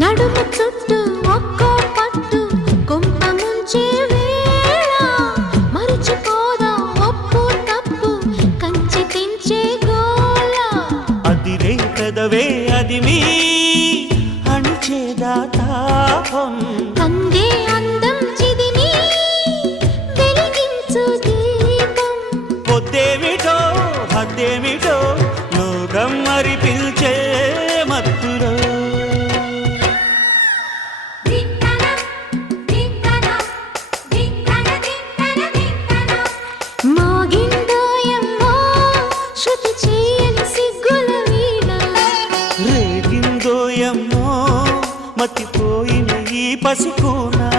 నడుము చుట్టూ ఒక్కో పట్టు కొంప ముంచే వేళ మరిచిపోదా ఒప్పు తప్పు కంచి తెంచే గోల అదిరే పెదవే అదిమి అణిచేదా తాపం కందే అందం చిదిమి వెలిగించు దీపం పొద్దేమిటో హద్దేమిటో లోకం మరి పిల్చే మత్తులో మోగిందోయమ్మో శృతి చేయని సిగ్గుల వీణ రేగిందోయమ్మో మతిపోయిన ఈ పసికూనా